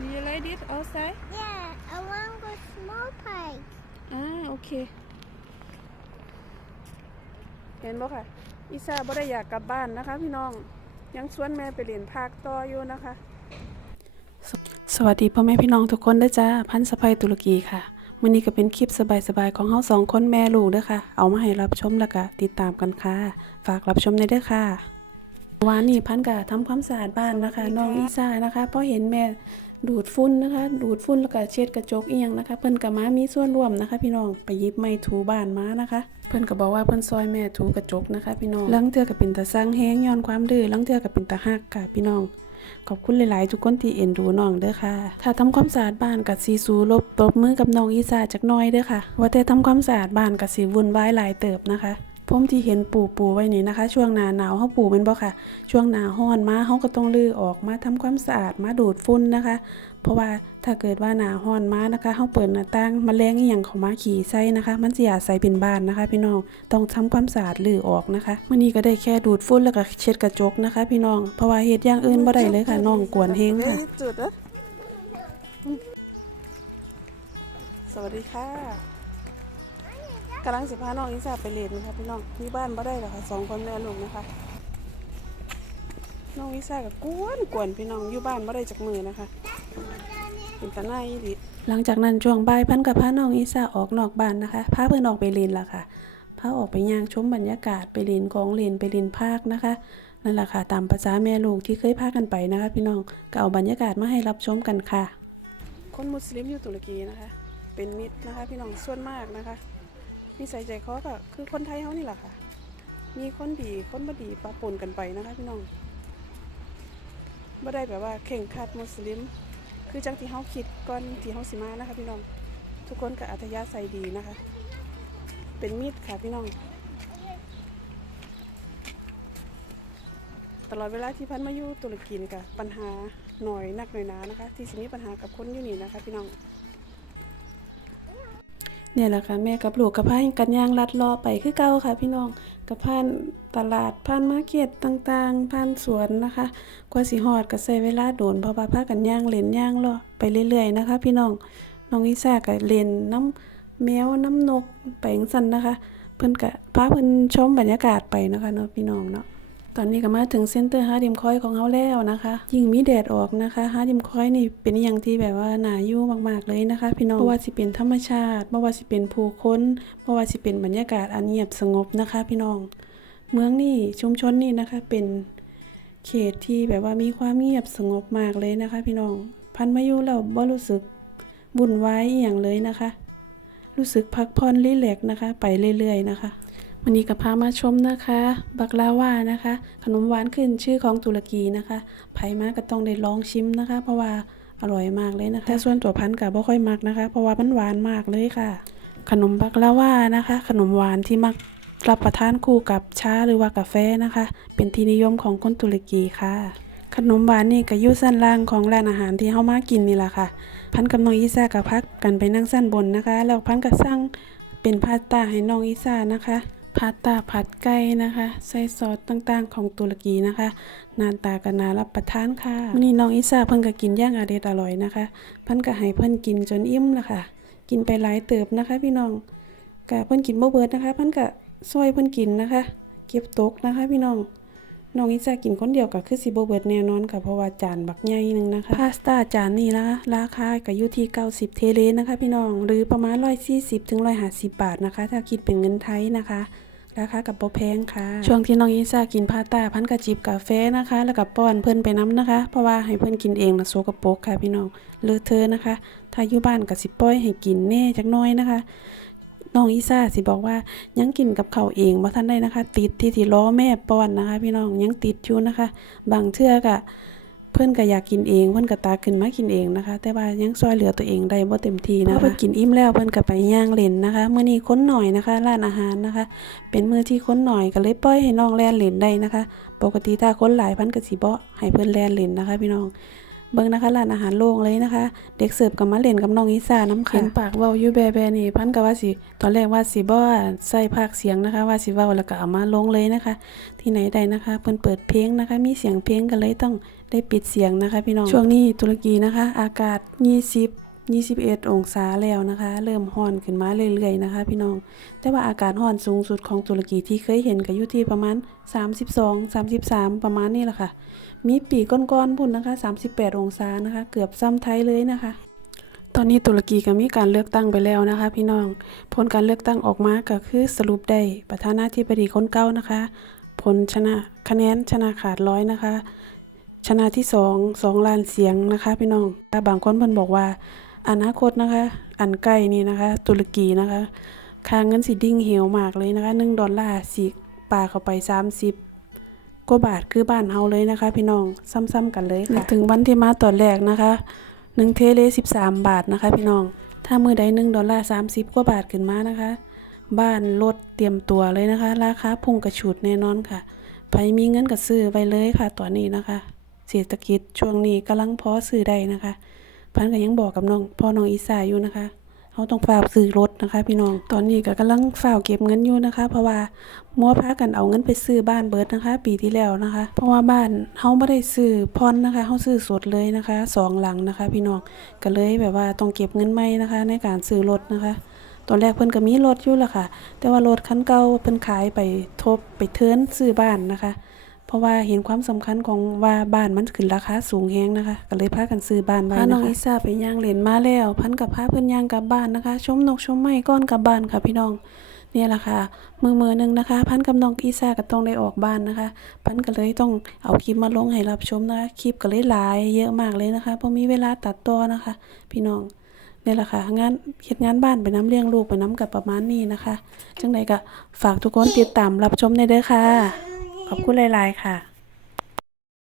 Do you like it outside Yeah, I want the small pig. อ่าโอเคเห็นบ่ค่ะอีซาบ่ได้อยากกลับบ้านนะคะ พี่น้อง ยังชวนแม่ไปเรียนภาคต่ออยู่นะคะ สวัสดีพ่อแม่พี่น้องทุกคนเด้อจ้า พันสะพายตุรกีค่ะมื้อนี้ก็เป็นคลิปสบายๆของเฮาสองคนแม่ลูกเด้อค่ะ เอามาให้รับชมแล้วก็ติดตามกันค่ะ ฝากรับชมในเด้อค่ะวานนี้พันกะทำความสะอาดบ้านนะคะ น้องอีซ่านะคะเพราะเห็นแม่ ดูดฝุ่นนะคะ ดูดฝุ่นแล้วก็เช็ดกระจกเอียงนะคะ เพิ่นก็มามีส่วนร่วมนะคะ พี่น้องไปยิบไม้ถูบ้านมานะคะ เพิ่นก็บอกว่าเพิ่นซอยแม่ถูกระจกนะคะ พี่น้องลังเทือก็เป็นตาสร้างแฮงย้อนความดื้อลังเทือก็เป็นตาฮักค่ะพี่น้องขอบคุณหลาย ๆ ทุกคนที่เอ็นดูน้องเด้อค่ะ ถ้าทำความสะอาดบ้านกับซีซูลบตบมือกับน้องอีสาจักน้อยเด้อค่ะ ว่าแต่ทำความสะอาดบ้านกับสีวุ่นวายหลายเติบนะคะ ผมที่เห็นปูปูไว้นี่นะคะ ช่วงหน้าหนาวเฮาปูแม่นบ่ค่ะ ช่วงหน้าร้อนมาเฮาก็ต้องลื้อออกมาทำความสะอาดมาดูดฝุ่นนะคะ เพราะว่าถ้าเกิดว่าหน้าร้อนมานะคะเฮาเปิดหน้าต่างมแมลงอีหยังเข้ามาขี่ใส่นะคะ มันสิอาจใส่เป็นบ้านนะคะ พี่น้องต้องทำความสะอาดลื้อออกนะคะมื้อนี้ก็ได้แค่ดูดฝุ่นแล้วก็เช็ดกระจกนะคะ พี่น้องเพราะว่าเฮ็ดอย่างอื่นบ่ได้เลยค่ะน้องกวนเฮงค่ะสวัสดีค่ะ กำลังสิพาน้องอิสาไปเรียนนะคะพี่น้องที่บ้านบ่ได้หรอกค่ะสองคนแม่ลูกนะคะ น้องอิสากับกวนกวนพี่น้องอยู่บ้านบ่ได้จากมือนะคะเป็นตาหน้าอีดิหลังจากนั้นช่วงบ่ายพันกับพาน้องอิสาออกนอกบ้านนะคะพาเพื่อนออกไปเรียนละค่ะพาออกไปย่างชมบรรยากาศไปเรียนของเรียนไปเรียนภาคนะคะนั่นแหละค่ะตามภาษาแม่ลูกที่เคยพากันไปนะคะ พี่น้องก็เอาบรรยากาศมาให้รับชมกันค่ะ คนมุสลิมอยู่ตุรกีนะคะ เป็นมิตรนะคะ พี่น้องส่วนมากนะคะ นิสัยใจคอก็คือคนไทยเขานี่แหละค่ะ มีคนดีคนบ่ดีปะปนกันไปนะคะพี่น้องบ่ได้แบบว่าเข่งขัดมุสลิม คือจังที่เขาคิดก่อนที่เขาสิมานะคะพี่น้อง ทุกคนก็อัธยาศัยดีนะคะ เป็นมิตรค่ะพี่น้อง ตลอดเวลาที่พันมาอยู่ตุรกีนกับปัญหาหน่อยนักหน่อยนานะคะ ที่สิมีปัญหากับคนอยู่นี่นะคะ พี่น้อง เนี่ยแหละค่ะแม่กับลูกกับพานกันย่างลัดเลอไปคือเก่าค่ะ พี่น้องกับพานตลาดพานมาร์เก็ตต่างๆพานสวนนะคะ กว่าสิฮอดก็ใช้เวลาโดนเพราะว่าพากันย่างเล่นย่างเลอไปเรื่อยๆนะคะ พี่น้องน้องอีซ่าก็เล่นน้ำแมวน้ำนกไปจังซั่นนะคะ เพิ่นก็พาเพิ่นชมบรรยากาศไปนะคะเนาะพี่น้องเนาะ ตอนนี้ก็มาถึงเซ็นเตอร์ฮาร์ดิมคอยของเขาแล้วนะคะ ยิ่งมีแดดออกนะคะฮาร์ดิมคอยนี่เป็นอย่างที่แบบว่าหนาอยู่มากๆเลยนะคะ พี่น้องเพราะว่าสิเป็นธรรมชาติเพราะว่าสิเป็นผู้คนเพราะว่าสิเป็นบรรยากาศอันเงียบสงบนะคะ พี่น้อง เมืองนี่ชุมชนนี่นะคะเป็นเขตที่แบบว่ามีความเงียบสงบมากเลยนะคะ พี่น้อง พันมาอยู่แล้วบ่รู้สึกวุ่นวายอย่างเลยนะคะ รู้สึกพักผ่อนรีแลกนะคะ ไปเรื่อยๆนะคะ วันนี้ก็พามาชมนะคะ บักลาวานะคะ ขนมหวานขึ้นชื่อของตุรกีนะคะไผมาก็ต้องได้ลองชิมนะคะ เพราะว่าอร่อยมากเลยนะคะแต่ส่วนตัวพันธุ์ก็บ่ค่อยมักนะคะ เพราะว่ามันหวานมากเลยค่ะ ขนมบักลาวานะคะ ขนมหวานที่มักรับประทานคู่กับชาหรือว่ากาแฟนะคะ เป็นที่นิยมของคนตุรกีค่ะ ขนมหวานนี่ก็อยู่สั้นล่างของร้านอาหารที่เฮามากินนี่แหละค่ะ พันกับน้องอีซ่ากับพักกันไปนั่งสั้นบนนะคะแล้วพันก็สั่งเป็นพาสต้าให้น้องอีซ่านะคะ พาสต้าผัดไก่นะคะ ใส่ซอสต่างๆ ของตุรกีนะคะหน้าตาก็น่ารับประทานค่ะวันนี้น้องอิซาเพิ่นก็กินย่างอเด็ดอร่อยนะคะ เพิ่นก็ให้เพิ่นกินจนอิ่มละค่ะ กินไปหลายเติบนะคะ พี่น้องก็เพิ่นกินบ่เบิดนะคะ เพิ่นก็ซอยเพิ่นกินนะคะ เก็บตกนะคะ พี่น้อง น้องอิซากินคนเดียวก็คือสิบเบิดแน่นอนค่ะเพราะว่าจานบักใหญ่หนึงนะคะพาสต้าจานนี้นะราคาก็อยู่ที่90 เทเลนะคะ พี่น้องหรือประมาณ140ถึง150 บาทนะคะ ถ้าคิดเป็นเงินไทยนะคะราคากับบ่แพงค่ะ ช่วงที่น้องอิซากินพาสต้าพันกะจิบกาแฟนะคะ แล้วก็ป้อนเพิ่อนไปน้ำนะคะ เพราะว่าให้เพิ่อนกินเองนะโซกโปกค่ะพี่น้องเลอเทอนะคะ ถ้าอยู่บ้านก็สิปล่อยให้กินแน่จักน้อยนะคะ น้องอีซ่าสิบอกว่ายังกินกับเขาเองบ่ทันได้นะคะ ติดที่ที่ล้อแม่ป้อนนะคะ พี่น้องยังติดอยู่นะคะ บางเทื่อก็เพิ่อนก็อยากกินเองเพิ่อนก็ตาขึ้นมากินเองนะคะ แต่ว่ายังซอยเหลือตัวเองได้บ่เต็มทีนะคะเพอไปกินอิ่มแล้วเพิ่อนก็ไปย่างเล่นนะคะมื้อนี้ค้นหน่อยนะคะร้านอาหารนะคะ เป็นมื้อที่ค้นหน่อยก็เลยปล่อยให้น้องแล่นเล่นได้นะคะ ปกติถ้าค้นหลายพันก็สิบ่ให้เพิ่อนแล่นเล่นนะคะ พี่น้อง เบิ่งนะคะร้านอาหารโล่งเลยนะคะ เด็กเสิร์ฟก็มาเล่นกับน้องอีสาน้ำค่ะเห็นปากเว้าอยู่แบนี่พันก็ว่าสิ ตอนแรกว่าสิบ่ใส่ภาคเสียงนะคะ ว่าสิเว้าแล้วก็เอามาลงเลยนะคะ ที่ไหนได้นะคะเพิ่นเปิดเพลงนะคะ มีเสียงเพลงก็เลยต้องได้ปิดเสียงนะคะ พี่น้องช่วงนี้ตุรกีนะคะ อากาศ 20 21 องศาแล้วนะคะ เริ่มร้อนขึ้นมาเรื่อยๆนะคะ พี่น้อง แต่ว่าอากาศร้อนสูงสุดของตุรกีที่เคยเห็นก็อยู่ที่ประมาณ 32 33 ประมาณนี้แหละค่ะ มีปีก้อนๆพุ่นนะคะ 38 องศานะคะ เกือบซ้ำไทยเลยนะคะ ตอนนี้ตุรกีก็มีการเลือกตั้งไปแล้วนะคะ พี่น้อง ผลการเลือกตั้งออกมาก็คือสรุปได้ประธานาธิบดีคนเก่านะคะ ผลชนะคะแนนชนะขาดร้อยนะคะ ชนะที่สองสองล้านเสียงนะคะ พี่น้องบางคนเพิ่นบอกว่า อนาคตนะคะ อันใกล้นี่นะคะ ตุรกีนะคะค่าเงินสิดิ่งเหวมากเลยนะคะ1ดอลลาร์สิปาเข้าไป 30 กว่าบาทคือบ้านเฮาเลยนะคะ พี่น้องซ้ำๆกันเลยค่ะถึงวันที่มาตอนแรกนะคะ1เทเล13บสามบาทนะคะ พี่น้องถ้ามือใด1ดอลลาร์30กว่าบาทขึ้นมานะคะ บ้านรถเตรียมตัวเลยนะคะ ราคาพุ่งกระฉูดแน่นอนค่ะใครมีเงินก็ซื้อไปเลยค่ะตอนนี้นะคะเศรษฐกิจช่วงนี้กำลังพอซื้อได้นะคะ พันก็ยังบอกกับน้องพ่อน้องอีสาอยู่นะคะ เขาต้องฝากซื้อรถนะคะ พี่น้อง ตอนนี้ก็กำลังฝากเก็บเงินอยู่นะคะ เพราะว่ามัวพากันเอาเงินไปซื้อบ้านเบิร์ดนะคะ ปีที่แล้วนะคะ เพราะว่าบ้านเฮาไม่ได้ซื้อพรนะคะเฮาซื้อสดเลยนะคะสองหลังนะคะ พี่น้องก็เลยแบบว่าต้องเก็บเงินใหม่นะคะ ในการซื้อรถนะคะตอนแรกเพิ่นก็มีรถอยู่ละค่ะ แต่ว่ารถคันเก่าเพิ่นขายไปทบไปเทิร์นซื้อบ้านนะคะ เพราะว่าเห็นความสำคัญของว่าบ้านมันขึ้นราคาสูงแฮงนะคะ ก็เลยพากันซื้อบ้านไว้นะคะพาน้องอิซาไปย่างเล่นมาแล้วพันกับพาเพิ่นย่างกลับบ้านนะคะ ชมนกชมไม้ก่อนกลับบ้านค่ะพี่น้องเนี่ยแหละค่ะ มือมือหนึงนะคะ พันกับน้องอีซาก็ต้องได้ออกบ้านนะคะ พันก็เลยต้องเอาคลิปมาลงให้รับชมนะคะ คลิปก็เลยหลายเยอะมากเลยนะคะเพราะมีเวลาตัดต่อนะคะ พี่น้องเนี่ยแหละค่ะงานเฮ็ดงานบ้านไปน้ำเลี้ยงลูกไปน้ำกับประมาณนี้นะคะ จังใดก็ฝากทุกคนติดตามรับชมในเด้อค่ะ ขอบคุณหลาย ๆ ค่ะ